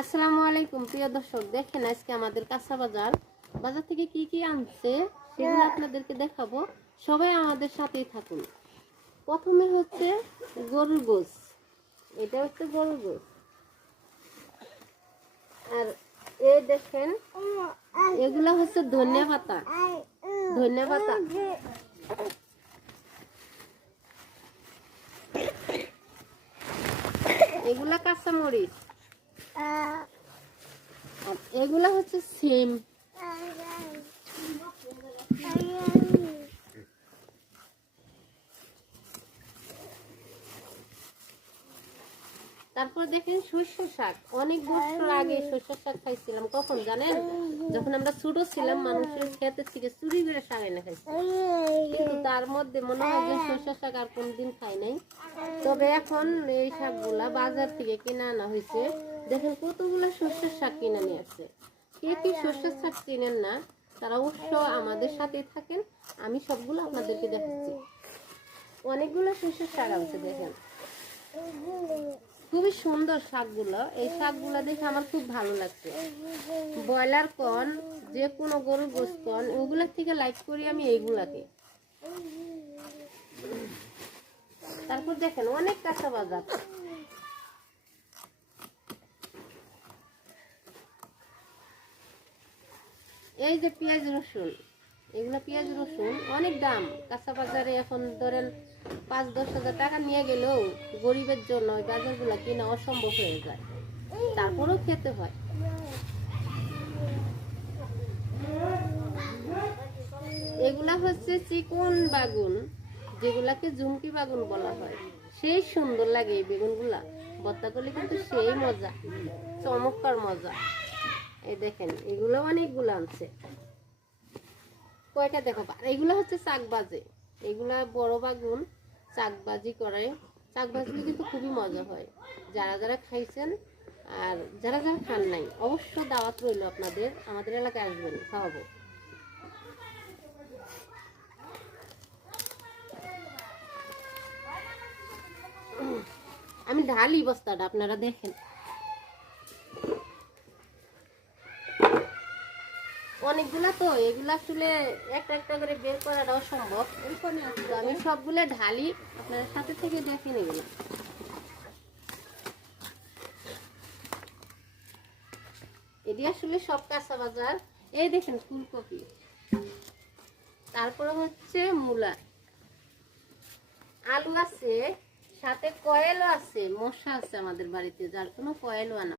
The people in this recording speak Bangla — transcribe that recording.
আসসালামু আলাইকুম প্রিয় দর্শক, দেখেন আজকে আমাদের কাঁচা বাজার থেকে কি কি আনছে সেগুলো আপনাদেরকে দেখাবো। সবাই আমাদের সাথেই থাকুন। প্রথমে হচ্ছে গরুর গোশ, এটা হচ্ছে গরুর গোশ। আর এই দেখেন এগুলা হচ্ছে ধনিয়া পাতা, ধনিয়া পাতা। এগুলা কাঁচা মরিচ, এগুলা হচ্ছে সিম, তারপর দেখেন সর্ষে শাক। অনেক বছর আগে সর্ষে শাক খাইছিলাম, কখন জানেন? যখন আমরা ছোট ছিলাম, মানুষের খেতে থেকে চুরি করে শাক এনে খাইছি। কিন্তু তার মধ্যে মনে হয় যে সর্ষে শাক আর কোনদিন খাই নাই। তবে এখন এই শাকগুলা বাজার থেকে কিনে আনা হয়েছে। দেখেন কতগুলা সর্ষের শাক কিনে নিয়ে আসছে। কে কি সর্ষের শাক চিনেন না তারা অবশ্য আমাদের সাথেই থাকেন, আমি সবগুলো আপনাদেরকে দেখাচ্ছি। অনেকগুলো সর্ষের শাক আছে, দেখেন খুবই সুন্দর শাকগুলো। এই শাকগুলো দেখে আমার খুব ভালো লাগছে। ব্রয়লার কর্ন, যে কোনো গরুর গোশ কর্ন, ওগুলোর থেকে লাইক করি আমি এইগুলাকে। তারপর দেখেন অনেক কাঁচা বাজার। এই যে পেঁয়াজ রসুন, এগুলো পেঁয়াজ রসুন অনেক দাম কাঁচা বাজারে। এখন ধরেন 5-10 হাজার টাকা নিয়ে গেলেও গরিবের জন্য ওই বাজারগুলো কিনা অসম্ভব হয়ে যায়, তারপরেও খেতে হয়। এগুলা হচ্ছে চিকন বাগুন, যেগুলাকে ঝুমকি বাগুন বলা হয়। সেই সুন্দর লাগে এই বেগুনগুলা, ভর্তা করলে কিন্তু সেই মজা, চমৎকার মজা। এই দেখেন এগুলো অনেকগুলো আনছে, কয়টা দেখো। আর এগুলো হচ্ছে শাক বাজে, এগুলা বড় বাগুন শাক বাজি করে। শাক ভাজলে কিন্তু খুবই মজা হয়। যারা যারা খাইছেন আর যারা যারা খান নাই, অবশ্য দাওয়াত রইল আপনাদের, আমাদের এলাকায় আসবেন, খাওয়াবো। আমি ঢালি বস্তাটা, আপনারা দেখেন। অনেকগুলা তো, এগুলা আসলে একটা একটা করে বের করাটাও সম্ভব। তো আমি সবগুলো ঢালি, আপনারা সাথে থেকে দেখেন। এগুলো এটি আসলে সব কাঁচা বাজার। এই দেখেন ফুলকপি, তারপরে হচ্ছে মূলা, আলু আছে, সাথে কয়েলও আছে, মশা আছে আমাদের বাড়িতে, যার কোনো কয়েলও আনা।